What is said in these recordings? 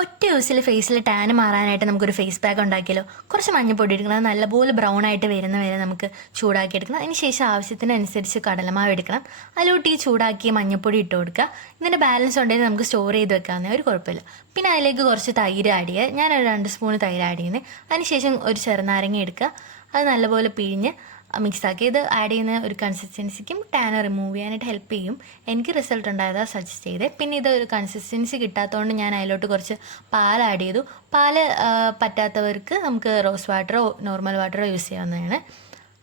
ഒറ്റ യൂസിൽ ഫേസിൽ ടാൻ മാറാനായിട്ട് നമുക്കൊരു ഫേസ് പാക്ക് ഉണ്ടാക്കിയല്ലോ കുറച്ച് മഞ്ഞപ്പൊടി എടുക്കണം. നല്ലപോലെ ബ്രൗൺ ആയിട്ട് വരുന്ന വരെ നമുക്ക് ചൂടാക്കി എടുക്കണം. അതിന് ശേഷം ആവശ്യത്തിനനുസരിച്ച് കടലമാവ് എടുക്കണം. അതിലോട്ട് ഈ ചൂടാക്കിയ മഞ്ഞപ്പൊടി ഇട്ട് കൊടുക്കുക. ഇതിന്റെ ബാലൻസ് ഉണ്ടെങ്കിൽ നമുക്ക് സ്റ്റോർ ചെയ്ത് വെക്കാവുന്ന ഒരു കുഴപ്പമില്ല. പിന്നെ അതിലേക്ക് കുറച്ച് തൈര് ആഡ് ചെയ്യുക. ഞാൻ ഒരു രണ്ട് സ്പൂൺ തൈര് ആഡ് ചെയ്യുന്നത് അതിന് ശേഷം ഒരു ചെറുനാരങ്ങ എടുക്കുക. അത് നല്ലപോലെ പിഴിഞ്ഞ് മിക്സ് ആക്കി. ഇത് ആഡ് ചെയ്യുന്ന ഒരു കൺസിസ്റ്റൻസിക്കും ടാൻ റിമൂവ് ചെയ്യാനായിട്ട് ഹെൽപ്പ് ചെയ്യും. എനിക്ക് റിസൾട്ട് ഉണ്ടായതാ സജസ്റ്റ് ചെയ്തത് പിന്നെ ഇത് ഒരു കൺസിസ്റ്റൻസി കിട്ടാത്തതുകൊണ്ട് ഞാൻ അതിലോട്ട് കുറച്ച് പാൽ ആഡ് ചെയ്തു. പാൽ പറ്റാത്തവർക്ക് നമുക്ക് റോസ് വാട്ടറോ നോർമൽ വാട്ടറോ യൂസ് ചെയ്യാവുന്നതാണ്.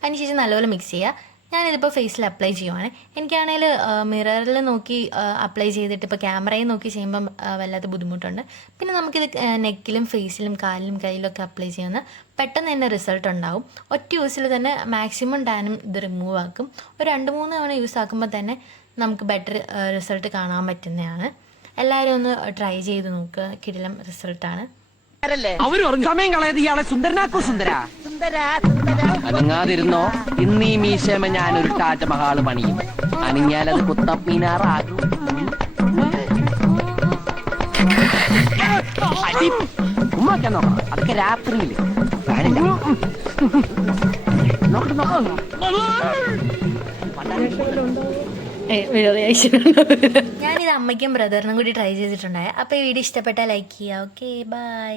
അതിനുശേഷം നല്ലപോലെ മിക്സ് ചെയ്യുക ഞാനിതിപ്പോൾ ഫേസിൽ അപ്ലൈ ചെയ്യുവാണ്. എനിക്കാണെങ്കിൽ മിററിൽ നോക്കി അപ്ലൈ ചെയ്തിട്ട് ഇപ്പോൾ ക്യാമറയിൽ നോക്കി ചെയ്യുമ്പം വല്ലാത്ത ബുദ്ധിമുട്ടുണ്ട്. പിന്നെ നമുക്കിത് നെക്കിലും ഫേസിലും കാലിലും കയ്യിലൊക്കെ അപ്ലൈ ചെയ്യുന്ന പെട്ടെന്ന് തന്നെ റിസൾട്ട് ഉണ്ടാവും. ഒറ്റ യൂസിൽ തന്നെ മാക്സിമം ടാനും ഇത് റിമൂവ് ആക്കും. ഒരു രണ്ട് മൂന്ന് തവണ യൂസ് ആക്കുമ്പോൾ തന്നെ നമുക്ക് ബെറ്റർ റിസൾട്ട് കാണാൻ പറ്റുന്നതാണ്. എല്ലാവരും ഒന്ന് ട്രൈ ചെയ്ത് നോക്കുക കിടിലം റിസൾട്ടാണ് അവർ സമയം കളയാതെ ഇയാളെ സുന്ദരനാക്കോ സുന്ദര. അനങ്ങാതിരുന്നോ? ഇന്ന് ഈ മീശമ ഞാനൊരു താജ്മഹാൾ പണിയും. അനങ്ങിയാൽ അത് കുത്തപ്പീനാറാകും ഉമ്മൊക്കെ നോക്കണം അതൊക്കെ രാത്രിയിൽ. ഞാനിത് അമ്മയ്ക്കും ബ്രദറിനും കൂടി ട്രൈ ചെയ്തിട്ടുണ്ടായ. അപ്പോൾ ഈ വീഡിയോ ഇഷ്ടപ്പെട്ടാൽ ലൈക്ക് ചെയ്യുക ഓക്കെ ബൈ.